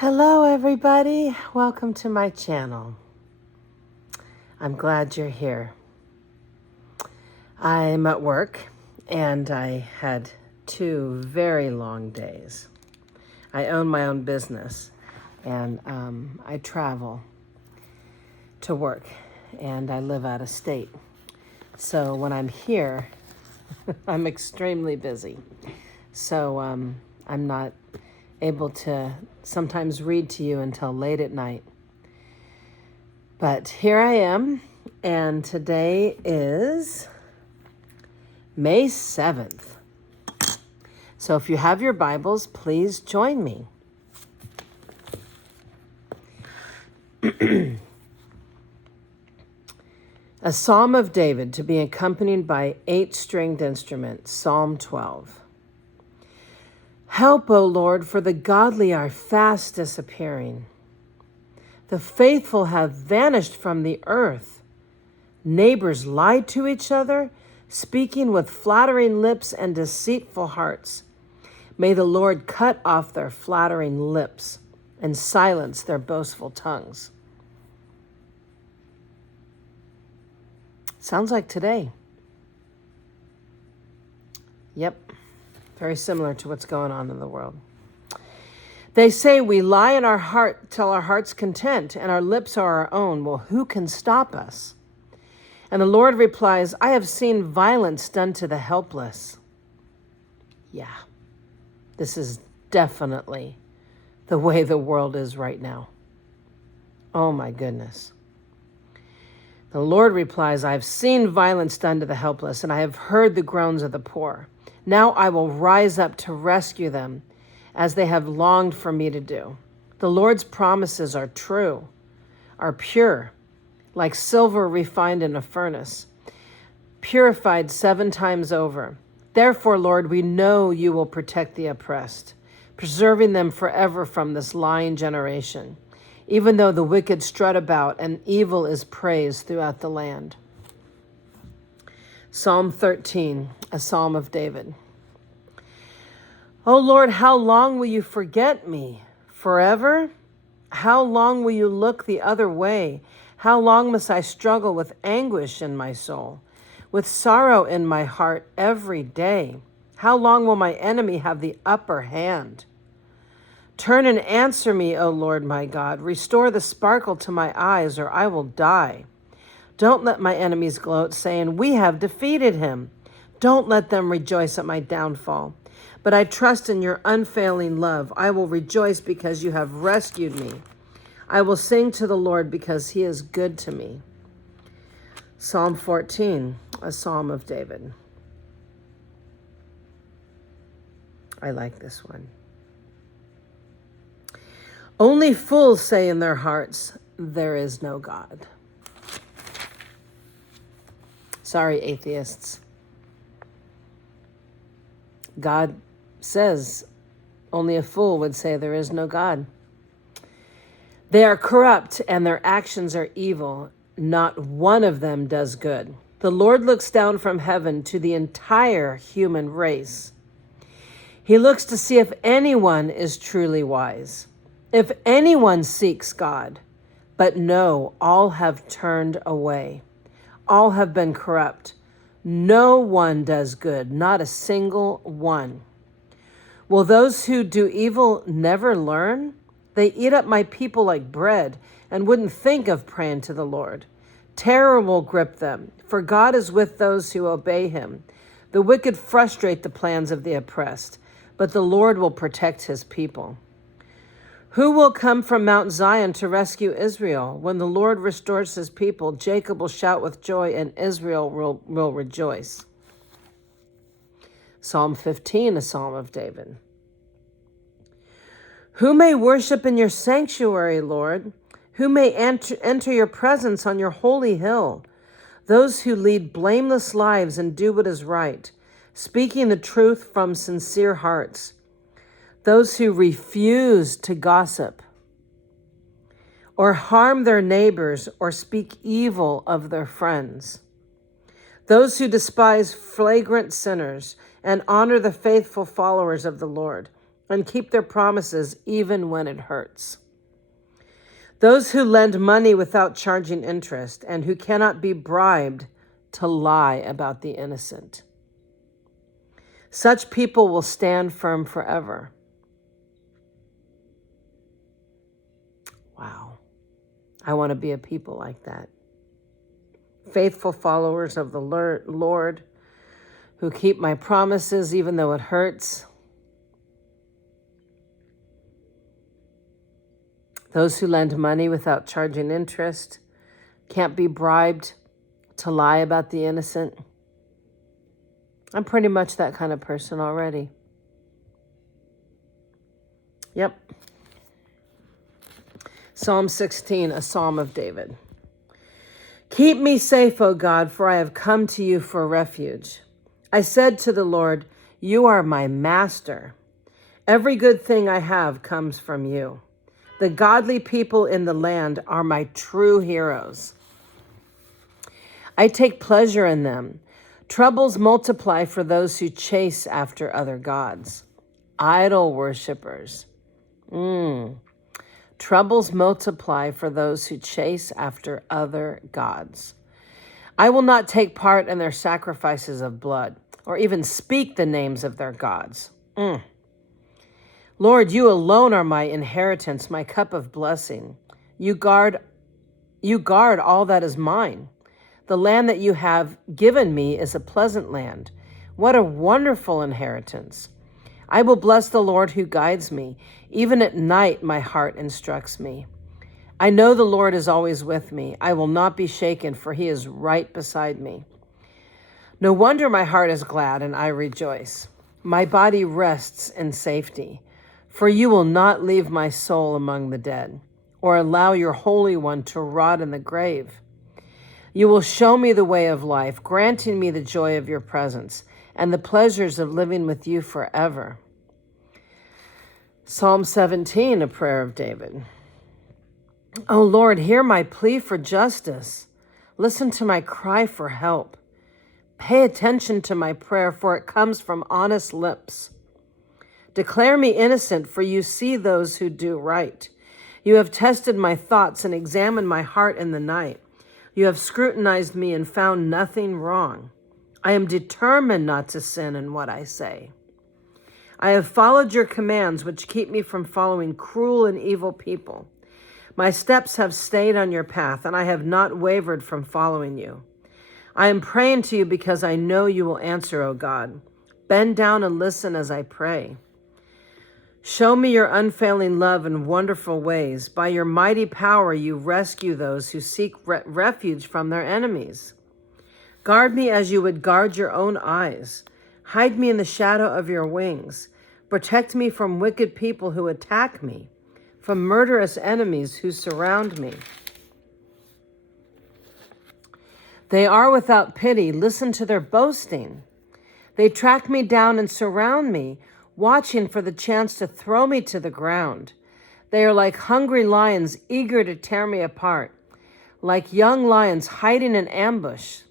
Hello everybody, welcome to my channel. I'm glad you're here. I'm at work and I had 2 very long days. I own my own business and I travel to work and I live out of state. So when I'm here, I'm extremely busy. So I'm not able to sometimes read to you until late at night. But here I am, and today is May 7th. So if you have your Bibles, please join me. A Psalm of David to be accompanied by 8-stringed instrument, Psalm 12. Help, O Lord, for the godly are fast disappearing. The faithful have vanished from the earth. Neighbors lie to each other, speaking with flattering lips and deceitful hearts. May the Lord cut off their flattering lips and silence their boastful tongues. Sounds like today. Yep. Very similar to what's going on in the world. They say we lie in our heart till our heart's content, and our lips are our own. Well, who can stop us? And the Lord replies, I have seen violence done to the helpless. Yeah, this is definitely the way the world is right now. Oh my goodness. The Lord replies, I have seen violence done to the helpless, and I have heard the groans of the poor. Now I will rise up to rescue them, as they have longed for me to do. The Lord's promises are true, are pure, like silver refined in a furnace, purified 7 times over. Therefore, Lord, we know you will protect the oppressed, preserving them forever from this lying generation, even though the wicked strut about and evil is praised throughout the land. Psalm 13, a Psalm of David. O Lord, how long will you forget me? Forever? How long will you look the other way? How long must I struggle with anguish in my soul, with sorrow in my heart every day? How long will my enemy have the upper hand? Turn and answer me, O Lord my God. Restore the sparkle to my eyes, or I will die. Don't let my enemies gloat, saying, we have defeated him. Don't let them rejoice at my downfall. But I trust in your unfailing love. I will rejoice because you have rescued me. I will sing to the Lord because he is good to me. Psalm 14, a Psalm of David. I like this one. Only fools say in their hearts, there is no God. Sorry, atheists. God says only a fool would say there is no God. They are corrupt and their actions are evil. Not one of them does good. The Lord looks down from heaven to the entire human race. He looks to see if anyone is truly wise, if anyone seeks God. But no, all have turned away. All have been corrupt. No one does good, not a single one. Will those who do evil never learn? They eat up my people like bread and wouldn't think of praying to the Lord. Terror will grip them, for God is with those who obey him. The wicked frustrate the plans of the oppressed, but the Lord will protect his people. Who will come from Mount Zion to rescue Israel? When the Lord restores his people, Jacob will shout with joy and Israel will rejoice. Psalm 15, a Psalm of David. Who may worship in your sanctuary, Lord? Who may enter your presence on your holy hill? Those who lead blameless lives and do what is right, speaking the truth from sincere hearts. Those who refuse to gossip or harm their neighbors or speak evil of their friends. Those who despise flagrant sinners and honor the faithful followers of the Lord. and keep their promises even when it hurts. Those who lend money without charging interest and who cannot be bribed to lie about the innocent. Such people will stand firm forever. Wow. I want to be a people like that. Faithful followers of the Lord who keep my promises even though it hurts. Those who lend money without charging interest, can't be bribed to lie about the innocent. I'm pretty much that kind of person already. Yep. Psalm 16, a psalm of David. Keep me safe, O God, for I have come to you for refuge. I said to the Lord, you are my master. Every good thing I have comes from you. The godly people in the land are my true heroes. I take pleasure in them. Troubles multiply for those who chase after other gods. Idol worshippers. Troubles multiply for those who chase after other gods. I will not take part in their sacrifices of blood, or even speak the names of their gods. Lord, you alone are my inheritance, my cup of blessing. You guard all that is mine. The land that you have given me is a pleasant land. What a wonderful inheritance. I will bless the Lord who guides me. Even at night, my heart instructs me. I know the Lord is always with me. I will not be shaken, for he is right beside me. No wonder my heart is glad and I rejoice. My body rests in safety, for you will not leave my soul among the dead, or allow your Holy One to rot in the grave. You will show me the way of life, granting me the joy of your presence and the pleasures of living with you forever. Psalm 17, a prayer of David. O Lord, hear my plea for justice. Listen to my cry for help. Pay attention to my prayer, for it comes from honest lips. Declare me innocent, for you see those who do right. You have tested my thoughts and examined my heart in the night. You have scrutinized me and found nothing wrong. I am determined not to sin in what I say. I have followed your commands, which keep me from following cruel and evil people. My steps have stayed on your path, and I have not wavered from following you. I am praying to you because I know you will answer, O God. Bend down and listen as I pray. Show me your unfailing love and wonderful ways. By your mighty power, you rescue those who seek refuge from their enemies. Guard me as you would guard your own eyes. Hide me in the shadow of your wings. Protect me from wicked people who attack me, from murderous enemies who surround me. They are without pity. Listen to their boasting. They track me down and surround me, watching for the chance to throw me to the ground. They are like hungry lions, eager to tear me apart, like young lions hiding in ambush.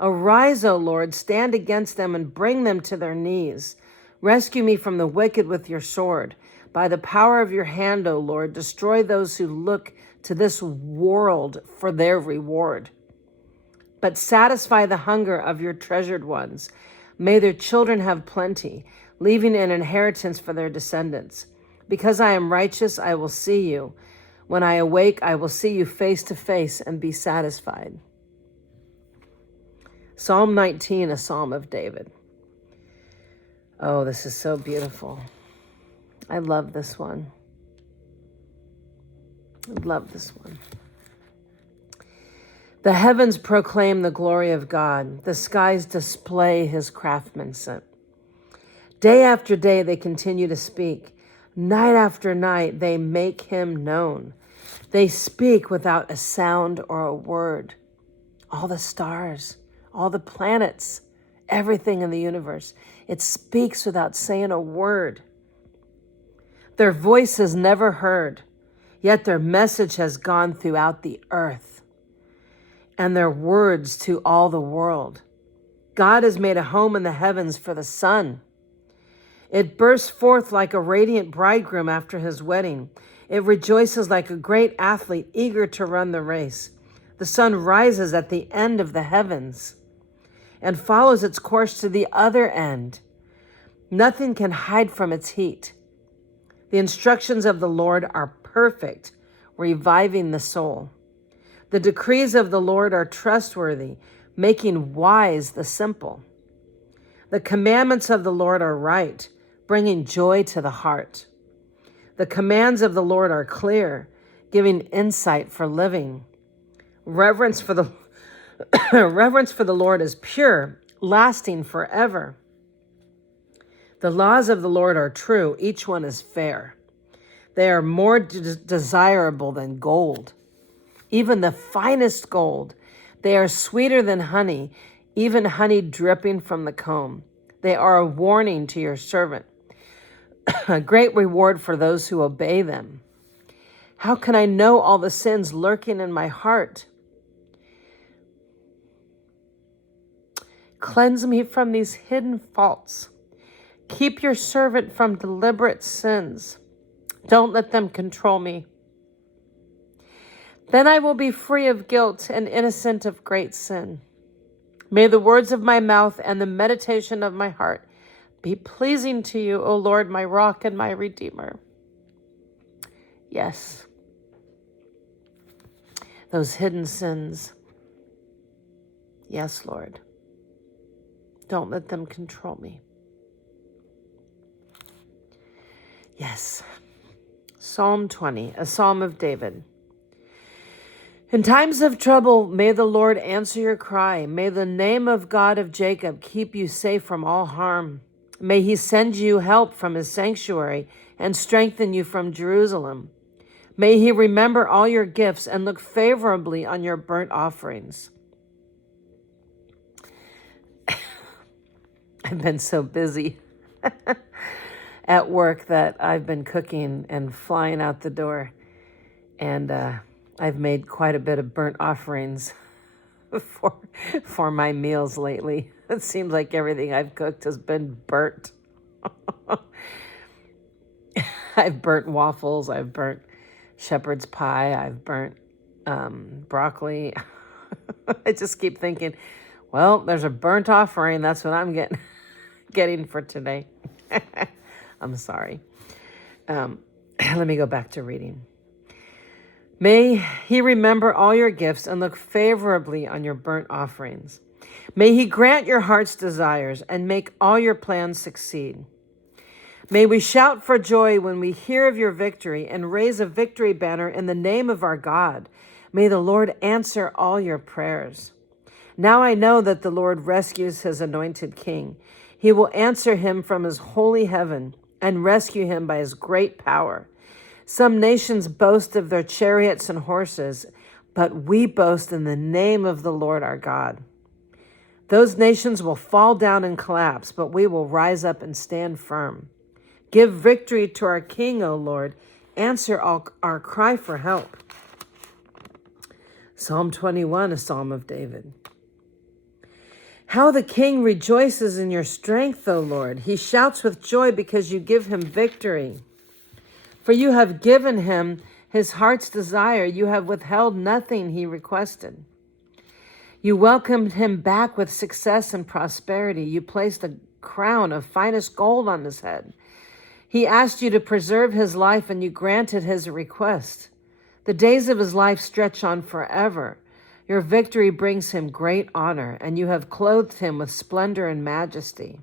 Arise, O Lord, stand against them and bring them to their knees. Rescue me from the wicked with your sword. By the power of your hand, O Lord, destroy those who look to this world for their reward. But satisfy the hunger of your treasured ones. May their children have plenty, leaving an inheritance for their descendants. Because I am righteous, I will see you. When I awake, I will see you face to face and be satisfied. Psalm 19, a psalm of David. Oh, this is so beautiful. I love this one. I love this one. The heavens proclaim the glory of God. The skies display his craftsmanship. Day after day, they continue to speak. Night after night, they make him known. They speak without a sound or a word. All the stars, all the planets, everything in the universe, it speaks without saying a word. Their voice is never heard, yet their message has gone throughout the earth, and their words to all the world. God has made a home in the heavens for the sun, It bursts forth like a radiant bridegroom after his wedding. It rejoices like a great athlete eager to run the race. The sun rises at the end of the heavens and follows its course to the other end. Nothing can hide from its heat. The instructions of the Lord are perfect, reviving the soul. The decrees of the Lord are trustworthy, making wise the simple. The commandments of the Lord are right, bringing joy to the heart. The commands of the Lord are clear, giving insight for living. Reverence for the reverence for the Lord is pure, lasting forever. The laws of the Lord are true, each one is fair. They are more desirable than gold, even the finest gold. They are sweeter than honey, even honey dripping from the comb. They are a warning to your servant, a great reward for those who obey them. How can I know all the sins lurking in my heart? Cleanse me from these hidden faults. Keep your servant from deliberate sins. Don't let them control me. Then I will be free of guilt and innocent of great sin. May the words of my mouth and the meditation of my heart be pleasing to you, O Lord, my rock and my redeemer. Yes, those hidden sins. Yes, Lord. Don't let them control me. Yes. Psalm 20, a psalm of David. In times of trouble, may the Lord answer your cry. May the name of God of Jacob keep you safe from all harm. May he send you help from his sanctuary and strengthen you from Jerusalem. May he remember all your gifts and look favorably on your burnt offerings. I've been so busy at work that I've been cooking and flying out the door. And I've made quite a bit of burnt offerings for my meals lately. It seems like everything I've cooked has been burnt. I've burnt waffles. I've burnt shepherd's pie. I've burnt broccoli. I just keep thinking, well, there's a burnt offering. That's what I'm getting for today. I'm sorry. Let me go back to reading. May he remember all your gifts and look favorably on your burnt offerings. May he grant your heart's desires and make all your plans succeed. May we shout for joy when we hear of your victory and raise a victory banner in the name of our God. May the Lord answer all your prayers. Now I know that the Lord rescues his anointed king. He will answer him from his holy heaven and rescue him by his great power. Some nations boast of their chariots and horses, but we boast in the name of the Lord our God. Those nations will fall down and collapse, but we will rise up and stand firm. Give victory to our King, O Lord. Answer our cry for help. Psalm 21, a psalm of David. How the king rejoices in your strength, O Lord. He shouts with joy because you give him victory. For you have given him his heart's desire. You have withheld nothing he requested. You welcomed him back with success and prosperity. You placed a crown of finest gold on his head. He asked you to preserve his life, and you granted his request. The days of his life stretch on forever. Your victory brings him great honor, and you have clothed him with splendor and majesty.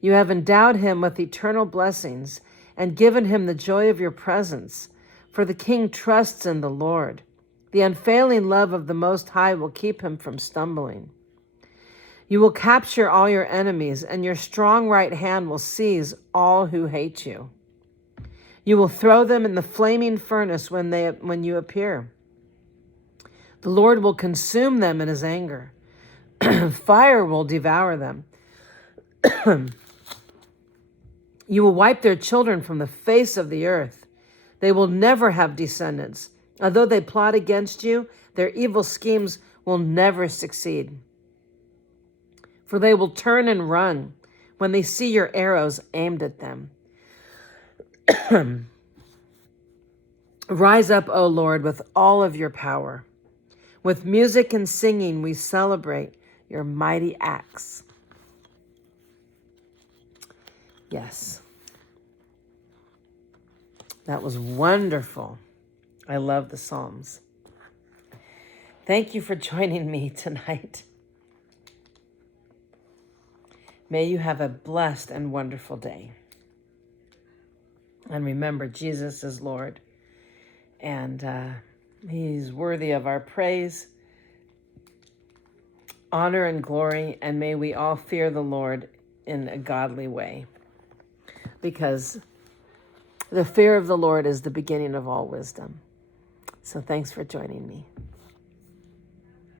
You have endowed him with eternal blessings and given him the joy of your presence. For the king trusts in the Lord. The unfailing love of the Most High will keep him from stumbling. You will capture all your enemies, and your strong right hand will seize all who hate you. You will throw them in the flaming furnace when you appear. The Lord will consume them in his anger. Fire will devour them. You will wipe their children from the face of the earth. They will never have descendants. Although they plot against you, their evil schemes will never succeed. For they will turn and run when they see your arrows aimed at them. Rise up, O Lord, with all of your power. With music and singing, we celebrate your mighty acts. Yes. That was wonderful. I love the Psalms. Thank you for joining me tonight. May you have a blessed and wonderful day. And remember, Jesus is Lord, and he's worthy of our praise, honor, and glory, and may we all fear the Lord in a godly way, because the fear of the Lord is the beginning of all wisdom. So thanks for joining me.